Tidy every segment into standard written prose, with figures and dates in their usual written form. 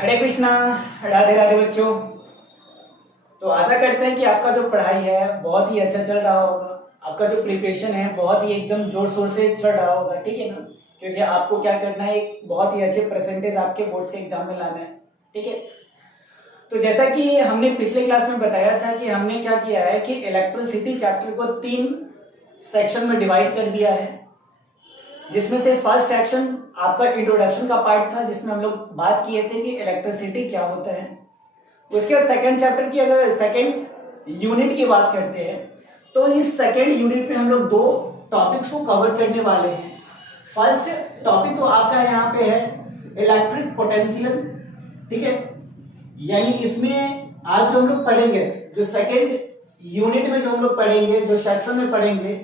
हरे कृष्णा। राधे राधे बच्चों। तो आशा करते हैं कि आपका जो पढ़ाई है बहुत ही अच्छा चल रहा होगा। आपका जो प्रिपरेशन है बहुत ही एकदम जोर शोर से चल रहा होगा, ठीक है ना। क्योंकि आपको क्या करना है, एक बहुत ही अच्छे परसेंटेज आपके बोर्ड्स के एग्जाम में लाना है, ठीक है। तो जैसा कि हमने पिछले क्लास में बताया था कि हमने क्या किया है कि इलेक्ट्रिसिटी चैप्टर को 3 सेक्शन में डिवाइड कर दिया है, जिसमें से फर्स्ट सेक्शन आपका इंट्रोडक्शन का पार्ट था, जिसमें हम लोग बात किए थे कि इलेक्ट्रिसिटी क्या होता है। उसके बाद सेकंड चैप्टर की अगर सेकंड यूनिट की बात करते हैं तो इस सेकंड यूनिट में हम लोग 2 टॉपिक्स को कवर करने वाले हैं। फर्स्ट टॉपिक तो आपका यहाँ पे है इलेक्ट्रिक पोटेंशियल, ठीक है। यानी इसमें आज जो हम लोग पढ़ेंगे, जो सेकंड यूनिट में जो हम लोग पढ़ेंगे, जो सेक्शन में पढ़ेंगे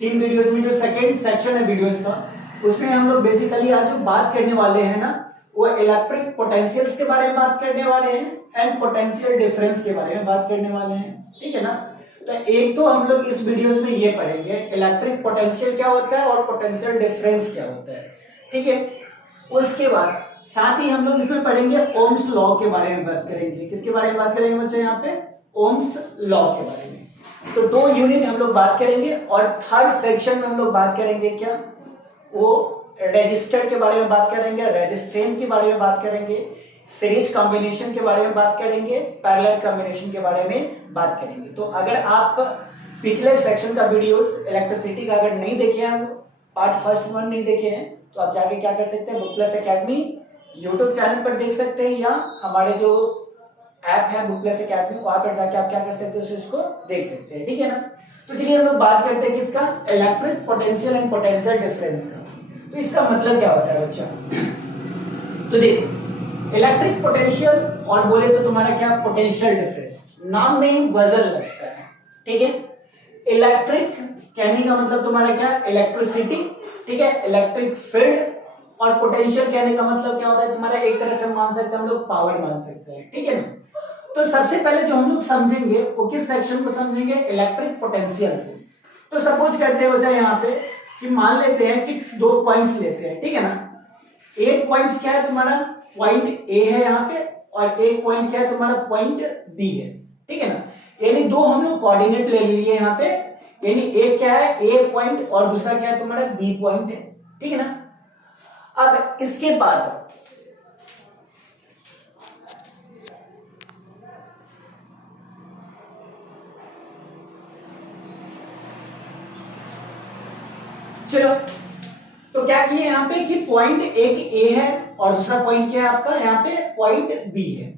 3 वीडियोस में, जो सेकंड सेक्शन है वीडियोस का, उसमें हम लोग बेसिकली आज जो बात करने वाले हैं ना, वो इलेक्ट्रिक पोटेंशियल्स के बारे में बात करने वाले हैं एंड पोटेंशियल डिफरेंस के बारे में बात करने वाले हैं, ठीक है ना। तो एक तो हम लोग इस वीडियोस में ये पढ़ेंगे इलेक्ट्रिक पोटेंशियल क्या होता है और पोटेंशियल डिफरेंस क्या होता है, ठीक है। उसके बाद साथ ही हम लोग इसमें पढ़ेंगे ओम्स लॉ के बारे में बात करेंगे। किसके बारे में बात करेंगे बच्चों, यहाँ पे ओम्स लॉ के बारे में। तो 2 यूनिट हम लोग बात करेंगे और थर्ड सेक्शन में हम लोग बात करेंगे क्या, वो रेजिस्टर के बारे में बात करेंगे, रेजिस्टेंस के बारे में बात करेंगे, सीरीज कॉम्बिनेशन के बारे में बात करेंगे, पैरेलल कॉम्बिनेशन के बारे में बात करेंगे। तो अगर आप पिछले सेक्शन का वीडियोस इलेक्ट्रिसिटी का अगर नहीं देखे हैं, पार्ट फर्स्ट 1 नहीं देखे हैं, तो आप जाके क्या कर सकते हैं, book plus academy YouTube channel पर देख सकते हैं, या हमारे जो ऐप है बुक प्लस एकेडमी, वहां पर जाके आप क्या कर सकते हैं, उसको देख सकते हैं, ठीक है ना। तो चलिए हम लोग बात करते हैं किसका, electric potential and potential difference का। तो इसका मतलब क्या होता है बच्चा, तो देखो इलेक्ट्रिक पोटेंशियल और बोले तो तुम्हारा क्या, पोटेंशियल डिफरेंस, नाम में ही वजन लगता है, ठीक है। इलेक्ट्रिक कहने का मतलब तुम्हारा क्या, इलेक्ट्रिसिटी, ठीक है, इलेक्ट्रिक फील्ड। और पोटेंशियल कहने का मतलब क्या होता है तुम्हारा, एक तरह से मान सकते हैं हम लोग पावर मान सकते हैं, ठीक है ना। तो सबसे पहले जो हम लोग समझेंगे वो किस सेक्शन को समझेंगे, इलेक्ट्रिक पोटेंशियल को। तो सपोज करते हो जाए यहाँ पे कि मान लेते हैं कि 2 पॉइंट्स लेते हैं, ठीक है ना। एक पॉइंट क्या है तुम्हारा, पॉइंट ए है यहाँ पे, और एक पॉइंट क्या है तुम्हारा, पॉइंट बी है, ठीक है ना। यानी 2 हम लोग कोऑर्डिनेट ले लिए यहाँ पे, यानी एक क्या है ए पॉइंट और दूसरा क्या है तुम्हारा बी पॉइंट है, ठीक है ना। अब इसके बाद चलो, तो क्या किए यहाँ पे कि पॉइंट एक ए है और दूसरा पॉइंट क्या है आपका, यहाँ पे पॉइंट बी है।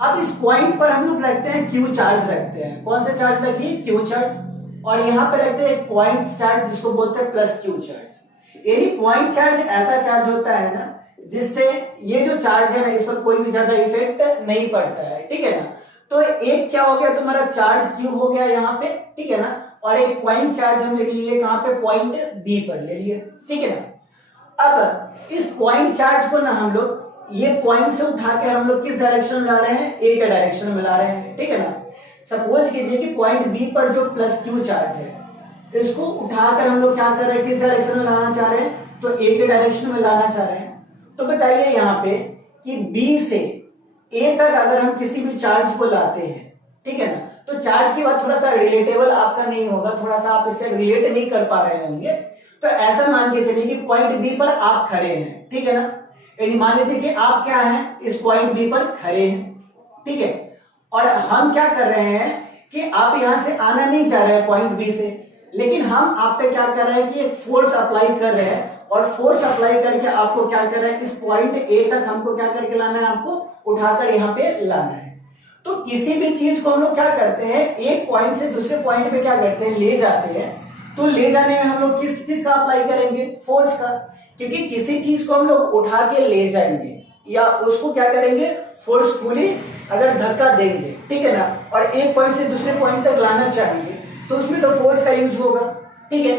अब इस पॉइंट पर हम लोग रखते हैं क्यू चार्ज रखते हैं। कौन सा चार्ज रखिए, क्यू चार्ज। और यहाँ पे रखते हैं एक पॉइंट चार्ज जिसको बोलते हैं प्लस क्यू चार्ज। यानी पॉइंट चार्ज ऐसा चार्ज होता है ना जिससे ये जो चार्ज है ना, इस पर कोई भी ज्यादा इफेक्ट नहीं पड़ता है, ठीक है ना। तो एक क्या हो गया तुम्हारा, चार्ज क्यू हो गया यहाँ पे, ठीक है ना। और एक पॉइंट चार्ज हम लिख लिए कहाँ पे, पॉइंट बी पर ले लिए, ठीक है ना। अब इस पॉइंट चार्ज को ना हम लोग ये पॉइंट से उठा के हम लोग किस डायरेक्शन में ला रहे हैं, ए के डायरेक्शन में ला रहे हैं, ठीक है ना। सपोज कीजिए कि पॉइंट बी पर जो प्लस क्यू चार्ज है, इसको उठाकर हम लोग क्या कर रहे हैं, किस डायरेक्शन में लाना चाह रहे हैं, तो ए के डायरेक्शन में लाना चाह रहे हैं। तो बताइए यहाँ पे कि बी से ए तक अगर हम किसी भी चार्ज को लाते हैं, ठीक है ना, तो चार्ज की बात थोड़ा सा रिलेटेबल आपका नहीं होगा, थोड़ा सा आप इससे रिलेट नहीं कर पा रहे होंगे। तो ऐसा मान के चलिए कि पॉइंट बी पर आप खड़े हैं, ठीक है ना। यानी मान लीजिए कि आप क्या हैं, इस पॉइंट बी पर खड़े हैं, ठीक है। और हम क्या कर रहे हैं कि आप यहां से आना नहीं चाह रहे हैं पॉइंट बी से, लेकिन हम आप पे क्या कर रहे हैं कि एक फोर्स अप्लाई कर रहे हैं, और फोर्स अप्लाई करके आपको क्या कर रहे हैं, इस पॉइंट ए तक हमको क्या करके लाना है, आपको उठाकर यहाँ पे लाना है। तो किसी भी चीज को हम लोग क्या करते हैं, एक पॉइंट से दूसरे पॉइंट पे क्या करते हैं, ले जाते हैं। तो ले जाने में हम लोग किस चीज का अप्लाई करेंगे, फोर्स का। क्योंकि किसी चीज को हम लोग उठा के ले जाएंगे या उसको क्या करेंगे, फोर्सफुली अगर धक्का देंगे, ठीक है ना, और एक पॉइंट से दूसरे पॉइंट तक लाना चाहेंगे, तो उसमें तो फोर्स का यूज होगा, ठीक है।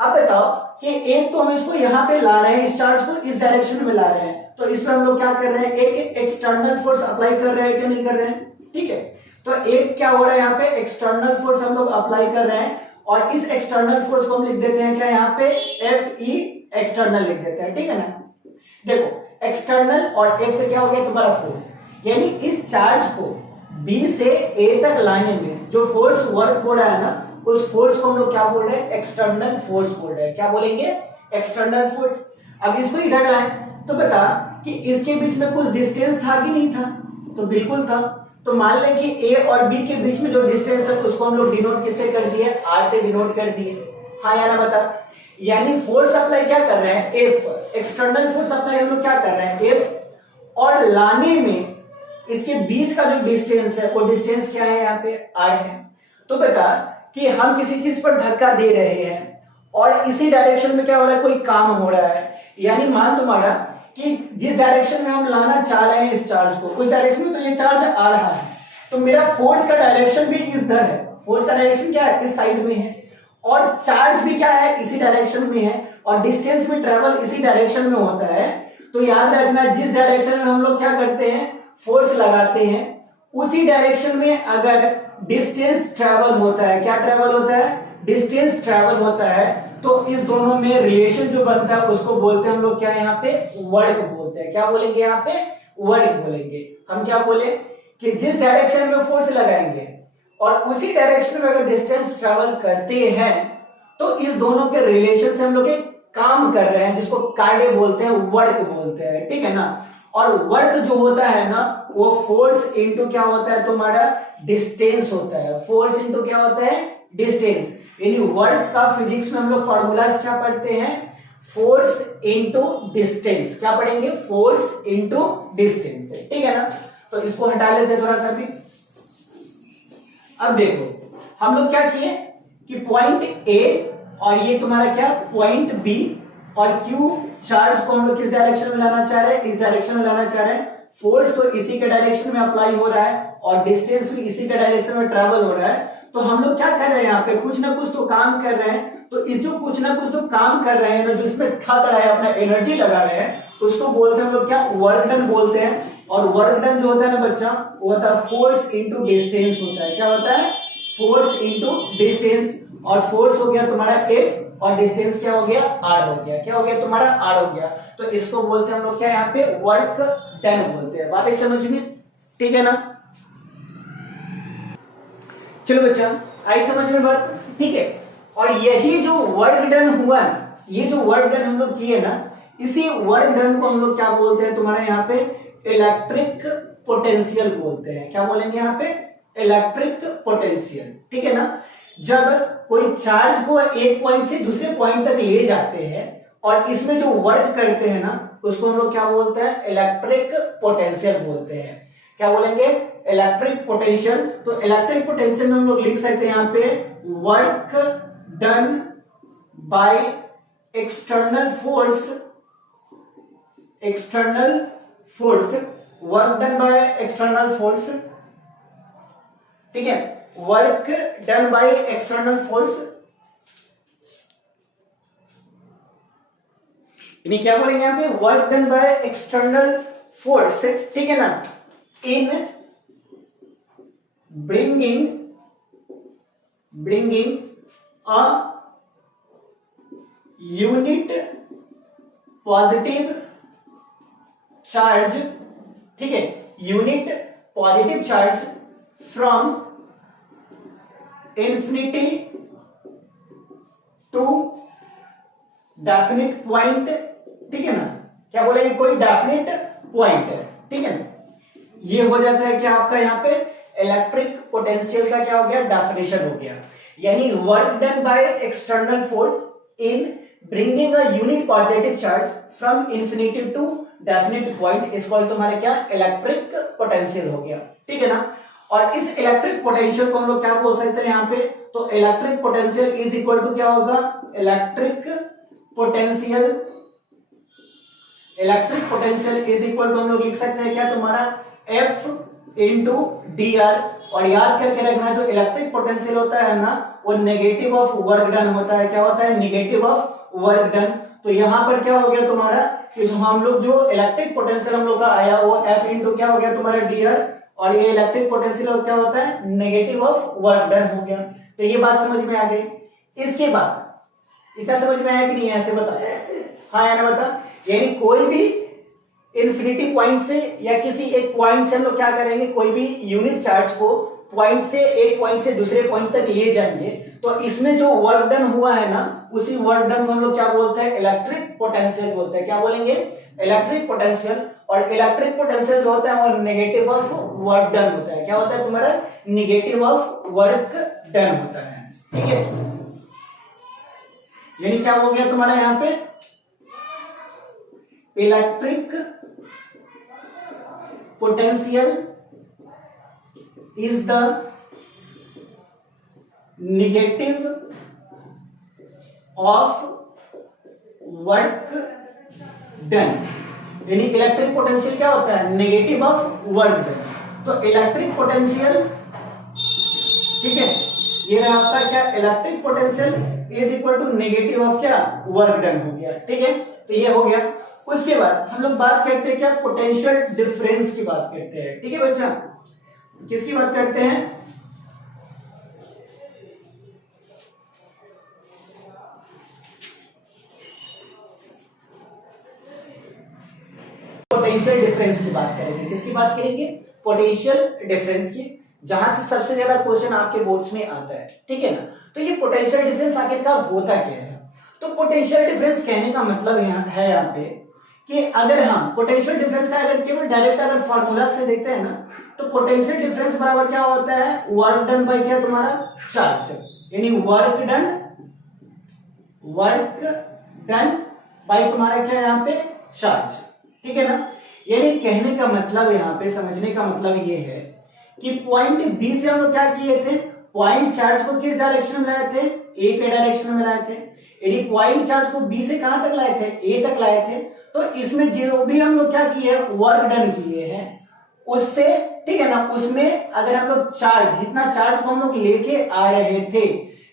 अब बताओ कि एक तो हम इसको यहाँ पे ला रहे हैं, इस चार्ज को इस डायरेक्शन में ला रहे हैं, तो इसमें हम लोग क्या कर रहे हैं, एक एक्सटर्नल फोर्स अप्लाई कर रहे हैं कि नहीं कर रहे हैं, ठीक है। तो एक क्या हो रहा है, यहाँ पे एक्सटर्नल फोर्स हम लोग अप्लाई कर रहे हैं, और इस एक्सटर्नल फोर्स को हम लिख देते हैं क्या, यहाँ पे एफ ई एक्सटर्नल लिख देते हैं, ठीक है ना। देखो एक्सटर्नल और F से क्या हो गया तुम्हारा फोर्स। यानी इस चार्ज को B से A तक लाने में जो फोर्स वर्क हो रहा है ना, उस फोर्स को हम लोग क्या बोल रहे हैं, एक्सटर्नल फोर्स बोल रहे हैं। क्या बोलेंगे, एक्सटर्नल फोर्स। अब इसको इधर लाएं तो बता कि इसके बीच में कुछ डिस्टेंस था कि नहीं था, तो बिल्कुल था। तो मान लें कि A और B के बीच में जो डिस्टेंस है उसको हम लोग डिनोट किससे कर दिए, R से डिनोट कर दिए। हाँ या ना बता। यानी फोर्स अप्लाई क्या कर रहे हैं, F, एक्सटर्नल फोर्स अप्लाई हम लोग क्या कर रहे हैं, F, और लाने में इसके बीच का जो डिस्टेंस है वो डिस्टेंस क्या है, यहाँ पे R है। तो बता कि हम किसी चीज पर धक्का दे रहे हैं और इसी डायरेक्शन में क्या हो रहा है, कोई काम हो रहा है। यानी मान तुम्हारा कि जिस डायरेक्शन में हम लाना चाह रहे हैं इस चार्ज को, उस डायरेक्शन में तो ये चार्ज आ रहा है, तो मेरा फोर्स का डायरेक्शन भी इधर है। फोर्स का डायरेक्शन क्या है, इस साइड में है, और चार्ज भी क्या है, इसी डायरेक्शन में है, और डिस्टेंस भी ट्रेवल इसी डायरेक्शन में होता है। तो याद रखना, जिस डायरेक्शन में हम लोग क्या करते हैं, फोर्स लगाते हैं, उसी डायरेक्शन में अगर डिस्टेंस ट्रेवल होता है, क्या ट्रेवल होता है, डिस्टेंस ट्रेवल होता है, तो इस दोनों में रिलेशन जो बनता है उसको बोलते हैं हम लोग क्या, यहाँ पे वर्क बोलते हैं। क्या बोलेंगे, यहाँ पे वर्क बोलेंगे। हम क्या बोले कि जिस डायरेक्शन में फोर्स लगाएंगे और उसी डायरेक्शन में अगर डिस्टेंस ट्रेवल करते हैं, तो इस दोनों के रिलेशन से हम लोग एक काम कर रहे हैं जिसको कार्य बोलते हैं, वर्क बोलते हैं, ठीक है ना। और वर्क जो होता है ना, वो फोर्स इनटू क्या होता है तुम्हारा, डिस्टेंस होता है। फोर्स इनटू क्या होता है, डिस्टेंस। यानी वर्क का फिजिक्स में हम लोग फॉर्मूलाज क्या पढ़ते हैं, फोर्स इनटू डिस्टेंस। क्या पढ़ेंगे, फोर्स इनटू डिस्टेंस, ठीक है ना। तो इसको हटा लेते हैं थोड़ा सा भी। अब देखो हम लोग क्या किए कि पॉइंट ए और ये तुम्हारा क्या, पॉइंट बी और क्यू चार्ज को हम लोग किस डायरेक्शन में लाना चाह रहे हैं, इस डायरेक्शन में लाना चाह रहे हैं। फोर्स तो इसी के डायरेक्शन में अप्लाई हो रहा है और डिस्टेंस भी इसी के डायरेक्शन में ट्रैवल हो रहा है। तो हम लोग क्या कर रहे हैं, यहाँ पे कुछ ना कुछ तो काम कर रहे हैं। तो इस जो कुछ ना कुछ तो काम कर रहे हैं ना, जो इसमें थक रहा है, अपना एनर्जी लगा रहे हैं, उसको बोलते हैं हम लोग क्या, वर्क डन बोलते हैं। और वर्क डन जो होता है ना बच्चा, वो होता है फोर्स इनटू डिस्टेंस होता है। क्या होता है, फोर्स इनटू डिस्टेंस। और फोर्स हो गया तुम्हारा F और डिस्टेंस क्या हो गया, R हो गया। क्या हो गया तुम्हारा, R हो गया। तो इसको बोलते हैं हम लोग क्या, यहाँ पे वर्क डन बोलते हैं। बात है समझ में, ठीक है ना। चलो बच्चा आई समझ में बात, ठीक है। और यही जो वर्क डन हुआ, ये जो वर्क डन हम लोग किए ना, इसी वर्क डन को हम लोग क्या बोलते हैं तुम्हारे यहाँ पे, इलेक्ट्रिक पोटेंशियल बोलते हैं। क्या बोलेंगे यहाँ पे, इलेक्ट्रिक पोटेंशियल, ठीक है ना। जब कोई चार्ज को एक पॉइंट से दूसरे पॉइंट तक ले जाते हैं और इसमें जो वर्क करते हैं ना, उसको हम लोग क्या बोलते हैं, इलेक्ट्रिक पोटेंशियल बोलते हैं। क्या बोलेंगे, इलेक्ट्रिक पोटेंशियल। तो इलेक्ट्रिक पोटेंशियल में हम लोग लिख सकते हैं यहाँ पे, work done by external force, external force, work done by external force, ठीक है, work done by external force. यानी क्या बोलेंगे यहाँ पे, work done by external force, ठीक है ना, in bringing a unit positive charge, ठीक है, unit positive charge from infinity to definite point, ठीक है ना। क्या बोलेंगे, कोई डेफिनिट पॉइंट है, ठीक है ना। ये हो जाता है कि आपका यहाँ पे इलेक्ट्रिक पोटेंशियल का क्या हो गया, डेफिनेशन हो गया। यानी work done by external force in bringing a unit positive charge from infinity to definite point is called तुम्हारे क्या, इलेक्ट्रिक पोटेंशियल हो गया, ठीक है ना। और इस इलेक्ट्रिक पोटेंशियल को हम लोग क्या बोल सकते हैं यहाँ पे, तो electric potential is equal to क्या होगा, electric potential, electric potential is equal to हम लोग लिख सकते हैं क्या तुम्हारा, F इंटू डी आर। और याद करके रखना, जो इलेक्ट्रिक पोटेंशियल होता है ना, वो नेगेटिव ऑफ वर्क डन होता है। क्या होता है, नेगेटिव ऑफ वर्क डन। तो यहां पर क्या हो गया तुम्हारा कि जो हम लोग जो इलेक्ट्रिक पोटेंशियल हम लोग का आया वो F इंटू क्या हो गया तुम्हारा डी आर, और ये इलेक्ट्रिक पोटेंशियल क्या होता है, नेगेटिव ऑफ वर्क डन हो गया। तो ये बात समझ में आ गई। इसके बाद इतना समझ में आया कि नहीं, ऐसे बता, हाँ या ना बता। यानी कोई भी इन्फिनिटी पॉइंट से या किसी एक पॉइंट से हम लोग क्या करेंगे, कोई भी यूनिट चार्ज को पॉइंट से, एक पॉइंट से दूसरे पॉइंट तक ले जाएंगे, तो इसमें जो वर्क डन हुआ है ना, उसी वर्क डन को हम लोग क्या बोलते हैं, इलेक्ट्रिक पोटेंशियल बोलते हैं। क्या बोलेंगे, इलेक्ट्रिक पोटेंशियल। और इलेक्ट्रिक पोटेंशियल जो होता है वो नेगेटिव ऑफ वर्क डन होता है। क्या होता है तुम्हारा, नेगेटिव ऑफ वर्क डन होता है। ठीक है, यानी क्या हो गया तुम्हारा यहां पे, electric potential is the negative of work done. यानी इलेक्ट्रिक पोटेंशियल क्या होता है, नेगेटिव ऑफ वर्क डन। तो इलेक्ट्रिक पोटेंशियल, ठीक है, ये रहा आपका क्या, electric potential is equal to negative of क्या, वर्क डन हो गया। ठीक है, तो ये हो गया। उसके बाद हम लोग बात करते हैं क्या, पोटेंशियल डिफरेंस की बात करते हैं। ठीक है बच्चा, किसकी बात करते हैं, पोटेंशियल डिफरेंस की बात करेंगे। किसकी बात करेंगे, पोटेंशियल डिफरेंस की, जहां से सबसे ज्यादा क्वेश्चन आपके बोर्ड्स में आता है। ठीक है ना, तो ये पोटेंशियल डिफरेंस आखिरकार होता क्या है। तो पोटेंशियल डिफरेंस कहने का मतलब यहाँ पे कि अगर हम पोटेंशियल डिफरेंस का अगर केवल डायरेक्ट अगर फार्मूला से देखते हैं ना, तो पोटेंशियल डिफरेंस बराबर क्या होता है, वर्क डन बाय क्या, तुम्हारा चार्ज। यानी वर्क डन बाय तुम्हारा क्या, यहाँ पे चार्ज। ठीक है ना, यानी कहने का मतलब, यहाँ पे समझने का मतलब ये है कि पॉइंट बी से हम लोग क्या किए थे, पॉइंट चार्ज को किस डायरेक्शन में लाए थे, ए के डायरेक्शन में लाए थे। यानी पॉइंट चार्ज को बी से कहां तक लाए थे, ए तक लाए थे। तो इसमें जो भी हम लोग क्या किए, वर्क डन किए हैं उससे, ठीक है ना, उसमें अगर हम लोग चार्ज, जितना चार्ज को हम लोग लेके आ रहे थे,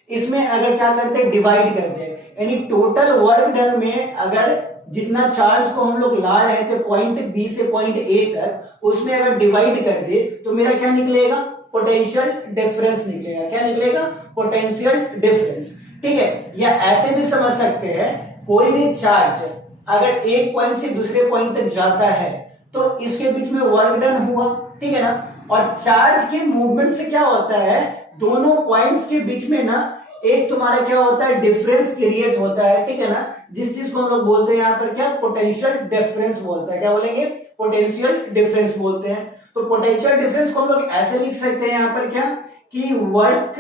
इसमें अगर क्या करते, डिवाइड करते, यानी टोटल वर्क डन में अगर जितना चार्ज को हम लोग ला रहे थे पॉइंट बी से पॉइंट ए तक, उसमें अगर डिवाइड कर दे तो मेरा क्या निकलेगा, पोटेंशियल डिफरेंस निकलेगा। क्या निकलेगा, पोटेंशियल डिफरेंस। ठीक है, या ऐसे भी समझ सकते हैं, कोई भी चार्ज अगर एक पॉइंट से दूसरे पॉइंट तक जाता है तो इसके बीच में वर्क डन हुआ। ठीक है ना, और चार्ज के मूवमेंट से क्या होता है, दोनों पॉइंट्स के बीच में ना एक तुम्हारा क्या होता है, डिफरेंस क्रिएट होता है। ठीक है ना, जिस चीज को हम लोग बोलते हैं यहाँ पर क्या, पोटेंशियल डिफरेंस बोलते हैं। क्या बोलेंगे, पोटेंशियल डिफरेंस बोलते हैं। तो पोटेंशियल डिफरेंस को हम लोग ऐसे लिख सकते हैं यहाँ पर क्या, कि work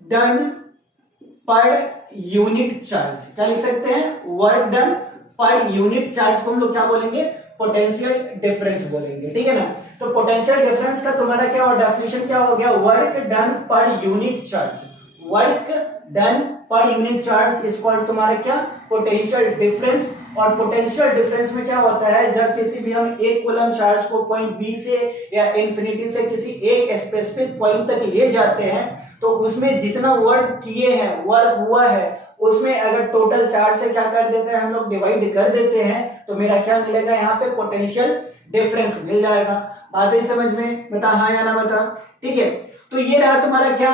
done per unit charge. क्या लिख सकते हैं, work done per unit charge को हम लोग क्या बोलेंगे, पोटेंशियल डिफरेंस बोलेंगे। ठीक है ना, तो पोटेंशियल डिफरेंस का तुम्हारा क्या और डेफिनेशन क्या हो गया, work done per unit charge. Work done per unit charge is called तुम्हारा क्या, पोटेंशियल डिफरेंस। और पोटेंशियल डिफरेंस में क्या होता है, जब किसी भी हम एक कूलम चार्ज को पॉइंट बी से या इंफिनिटी से किसी एक स्पेसिफिक पॉइंट तक ले जाते हैं, तो उसमें जितना वर्क किए हैं, वर्क हुआ है, उसमें अगर टोटल चार्ज से क्या कर देते हैं हम लोग, डिवाइड कर देते हैं, तो मेरा क्या मिलेगा, यहाँ पे पोटेंशियल डिफरेंस मिल जाएगा। बात है समझ में, बता हाँ या ना बता। ठीक है, तो ये रहा तुम्हारा क्या,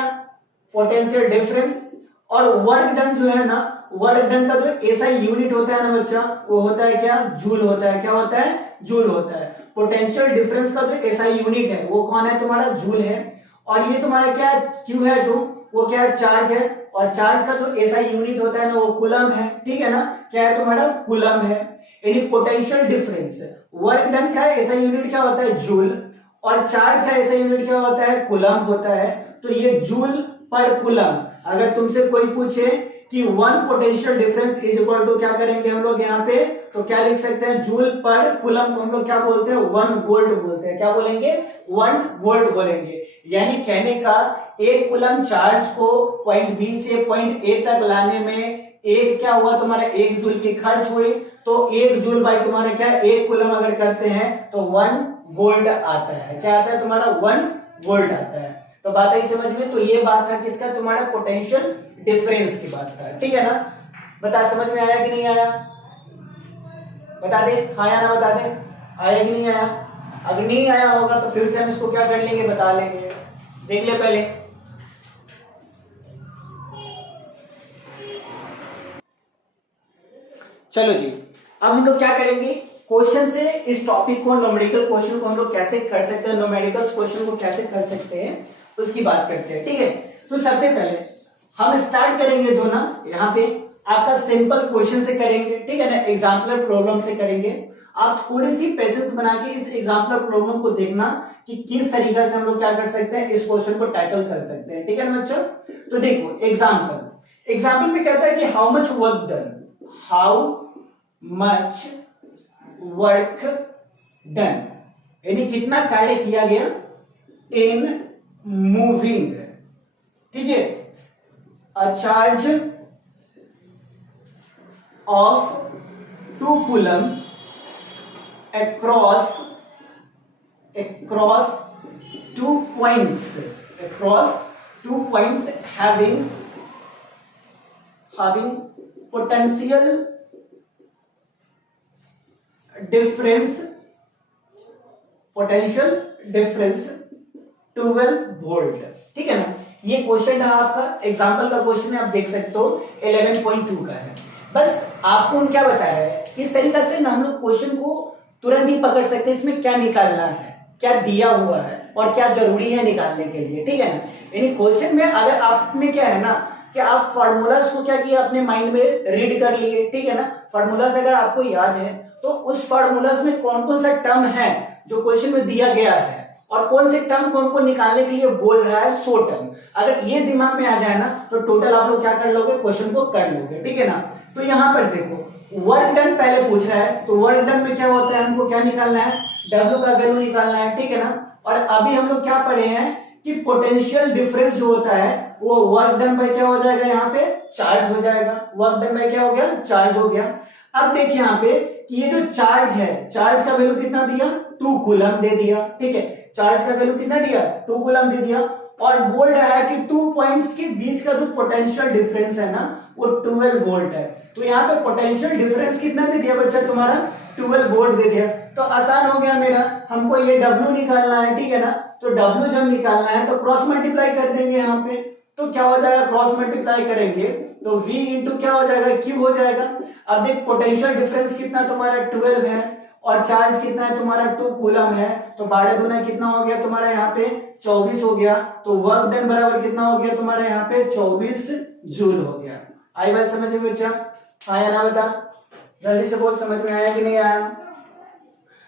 पोटेंशियल डिफरेंस। और वर्क डन जो है ना, वर्क डन का जो एसआई यूनिट होता है ना बच्चा, वो होता है क्या, जूल होता है। क्या होता है, जूल होता है। पोटेंशियल डिफरेंस का जो एसआई यूनिट है वो कौन है, तुम्हारा जूल है। और ये तुम्हारा क्या क्यू है, जो वो क्या है, चार्ज है। और चार्ज का जो एसआई यूनिट होता है ना, वो कूलम है। ठीक है ना, क्या है तुम्हारा, कूलम है। यानी पोटेंशियल डिफरेंस, वर्क डन का एसआई यूनिट क्या होता है, जूल, और चार्ज का एसआई यूनिट क्या होता है, कूलम होता है। तो ये जूल पर कूलम, अगर तुमसे कोई पूछे कि one potential difference is equal to, क्या करेंगे हम लोग यहाँ पे, तो क्या लिख सकते हैं, जूल पर कूलम को हम लोग क्या बोलते हैं, 1 वोल्ट बोलते हैं। क्या बोलेंगे, 1 वोल्ट बोलेंगे। यानी कहने का, एक कूलम चार्ज को पॉइंट बी से पॉइंट ए तक लाने में एक क्या हुआ तुम्हारा, 1 जूल की खर्च हुई। तो 1 जूल बाई तुम्हारा क्या, एक कूलम अगर करते हैं तो 1 वोल्ट आता है। क्या आता है तुम्हारा, 1 वोल्ट आता है। तो बात आई समझ में। तो ये बात था किसका, तुम्हारा पोटेंशियल डिफरेंस की बात था। ठीक है ना, बता समझ में आया कि नहीं आया, बता दे हाँ या ना बता दे, आया कि नहीं आया। अगर नहीं आया होगा तो फिर से हम इसको क्या कर लेंगे, बता लेंगे। देख ले पहले, चलो जी, अब हम लोग क्या करेंगे, क्वेश्चन से इस टॉपिक को, न्यूमेरिकल क्वेश्चन को हम लोग कैसे कर सकते हैं, न्यूमेरिकल क्वेश्चन को कैसे कर सकते हैं उसकी बात करते हैं। ठीक है, तो सबसे पहले हम स्टार्ट करेंगे जो ना यहाँ पे आपका सिंपल क्वेश्चन से करेंगे। ठीक है ना, एग्जाम्पलर प्रॉब्लम से करेंगे। आप थोड़ी सी पेशेंस बना के इस एग्जाम्पलर प्रॉब्लम को देखना कि किस तरीके से हम लोग क्या कर सकते हैं, इस क्वेश्चन को टैकल कर सकते हैं। ठीक है ना बच्चों, तो देखो एग्जाम्पल में कहता है कि how much work done, how much work done, यानी कितना कार्य किया गया इन मूविंग, ठीक है, a charge of 2 coulomb across 2 points having potential difference 12 volt. ठीक है ना, ये क्वेश्चन है आपका, एग्जाम्पल का क्वेश्चन है, आप देख सकते हो 11.2 का है। बस आपको क्या बताया है, किस तरीके से ना हम लोग क्वेश्चन को तुरंत ही पकड़ सकते हैं, इसमें क्या निकालना है, क्या दिया हुआ है और क्या जरूरी है निकालने के लिए। ठीक है ना, यानी क्वेश्चन में अगर आप में क्या है ना कि आप फार्मूलाज को क्या किया, अपने माइंड में रीड कर लिए। ठीक है ना, फार्मूलाज अगर आपको याद है तो उस फार्मूलाज में कौन कौन सा टर्म है जो क्वेश्चन में दिया गया है और कौन से टर्म कौन को निकालने के लिए बोल रहा है, 100 टर्म। अगर ये दिमाग में आ जाए ना तो टोटल आप लोग क्या कर लोगे, क्वेश्चन को कर लोगे। ठीक है ना, तो यहाँ पर देखो वर्क डन पहले पूछ रहा है, तो वर्क डन में क्या होता है, हमको क्या निकालना है, W का वैल्यू निकालना है। ठीक है ना, और अभी हम लोग क्या पढ़े हैं कि पोटेंशियल डिफरेंस जो होता है वो वर्क डन बाय क्या हो जाएगा, यहाँ पे चार्ज हो जाएगा। वर्क डन बाय क्या हो गया, चार्ज हो गया। अब देखिए यहाँ पे कि ये जो चार्ज है, चार्ज का वैल्यू कितना दिया, 2 कूलम दे दिया। ठीक है, चार्ज का वैल्यू कितना दिया, 2 कूलम दे दिया, और बोल रहा है कि 2 पॉइंट्स के बीच का जो पोटेंशियल डिफरेंस है ना वो 12 वोल्ट है। तो यहाँ पे पोटेंशियल डिफरेंस कितना दे दिया बच्चा, तुम्हारा 12 वोल्ट दे दिया। तो आसान हो गया मेरा, हमको ये W निकालना है। ठीक है ना, तो W जब निकालना है तो क्रॉस मल्टीप्लाई कर देंगे यहाँ पे, तो क्या हो जाएगा, क्रॉस मल्टीप्लाई करेंगे तो V इंटू क्या हो जाएगा, Q हो जाएगा। अब देख पोटेंशियल डिफरेंस कितना तुम्हारा 12 है और चार्ज कितना है तुम्हारा 2 कूलम है, तो 12 दूना कितना हो गया तुम्हारा यहाँ पे 24 हो गया। तो वर्क डन बराबर कितना हो गया तुम्हारा यहाँ पे 24 जूल हो गया। आई बात समझ में बच्चा, आया ना बता, जल्दी से बोल समझ में आया कि नहीं आया।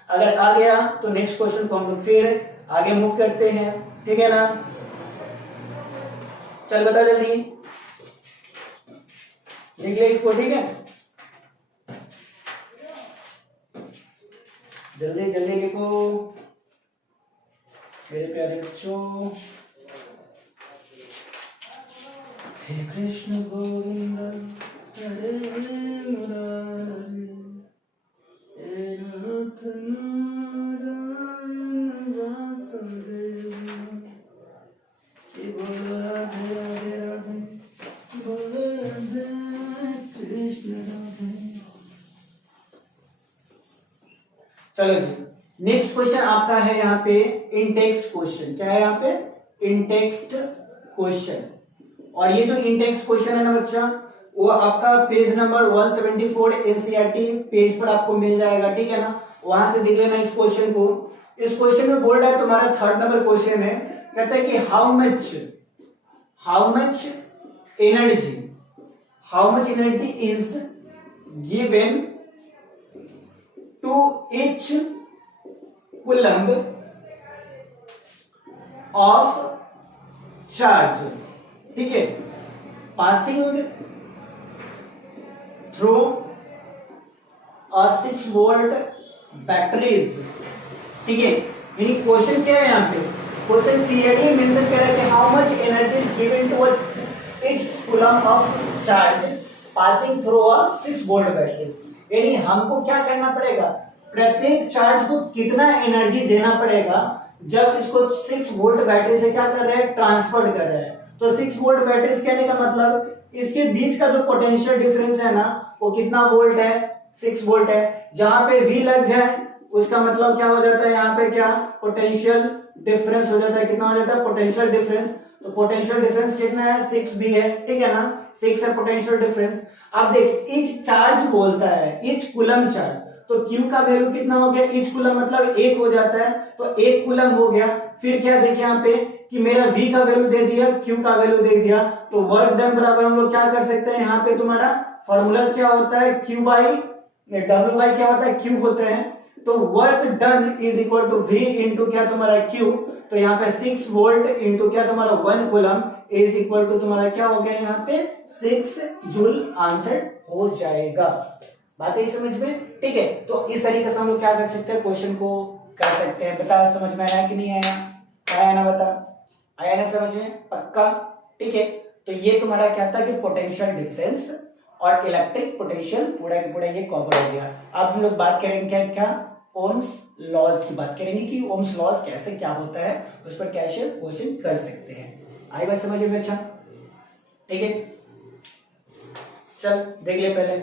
अगर आ गया तो नेक्स्ट क्वेश्चन को हम लोग फिर आगे मूव करते हैं। ठीक है ना, चल बता जल्दी, लिख ले इसको। ठीक है, जल्दी जल्दी लिखो मेरे प्यारे बच्चों। हे कृष्ण गोविंद हरे मुरारी, हे नाथ नारायण वासुदेव, बोलो राधे राधे राधे, बोलो राधे कृष्ण राधे। चलो जी, नेक्स्ट क्वेश्चन आपका है यहाँ पे इन टेक्स्ट क्वेश्चन। क्या है यहाँ पे, इन टेक्स्ट क्वेश्चन। और ये जो इन टेक्स्ट क्वेश्चन है ना बच्चा, वो आपका पेज नंबर 174 एनसीईआरटी पेज पर आपको मिल जाएगा। ठीक है ना, वहां से देख लेना इस क्वेश्चन को। इस क्वेश्चन में बोल रहा है तुम्हारा 3rd नंबर क्वेश्चन है, कहता है कि how much energy is given to each coulomb of charge, ठीक है, passing through a 6 volt batteries। ठीक है, यानी क्वेश्चन क्या है यहाँ पे, क्वेश्चन क्लियरली मेंशन कर रहा है कि how much energy is given to each coulomb of charge passing through a 6 volt batteries। यानी हमको क्या करना पड़ेगा, प्रत्येक चार्ज को कितना एनर्जी देना पड़ेगा जब इसको 6 वोल्ट बैटरी से क्या कर रहे हैं, ट्रांसफर कर रहे हैं। तो 6 वोल्ट बैटरी कहने का मतलब इसके बीच का जो पोटेंशियल डिफरेंस है ना वो कितना वोल्ट है, 6 वोल्ट है। जहां पे V लग जाए उसका मतलब क्या हो जाता है, यहाँ पे क्या पोटेंशियल डिफरेंस हो जाता है, कितना हो जाता है पोटेंशियल डिफरेंस। तो पोटेंशियल डिफरेंस कितना है, 6V है। ठीक है ना, 6 है पोटेंशियल डिफरेंस। अब देख इच चार्ज बोलता है, इच कूलम चार्ज, तो Q का वैल्यू कितना हो गया, ईच कूलम मतलब 1 हो जाता है, तो 1 कूलम हो गया। फिर क्या देखिए यहाँ पे कि मेरा V का वैल्यू दे दिया, Q का वैल्यू दे दिया, तो वर्क डन बराबर हम लोग क्या कर सकते हैं, यहाँ पे तुम्हारा फॉर्मूला क्या होता है, Q बाई W बाई क्या होता है, Q होते हैं। तो work done is equal to V into क्या तुम्हारा Q, तो यहाँ पे 6 वोल्ट इंटू क्या तुम्हारा 1 कूलम इज इक्वल टू तुम्हारा क्या हो गया, यहाँ पे 6 जूल आंसर हो जाएगा। बात है समझ में, ठीक है। तो इस तरीके से हम लोग क्या कर सकते हैं, क्वेश्चन को कर सकते हैं। बता समझ में आया कि नहीं आया, आया ना, बता आया ना समझ में, पक्का, ठीक है। तो ये तुम्हारा क्या था कि पोटेंशियल डिफरेंस और इलेक्ट्रिक पोटेंशियल पूरा का पूरा ये कवर हो गया। अब हम लोग बात करेंगे क्या क्या, ओम्स लॉज की बात करेंगे कि ओम्स लॉज कैसे क्या होता है, उस पर कैसे क्वेश्चन कर सकते हैं। आई बात समझ में, अच्छा ठीक है। चल देख ले पहले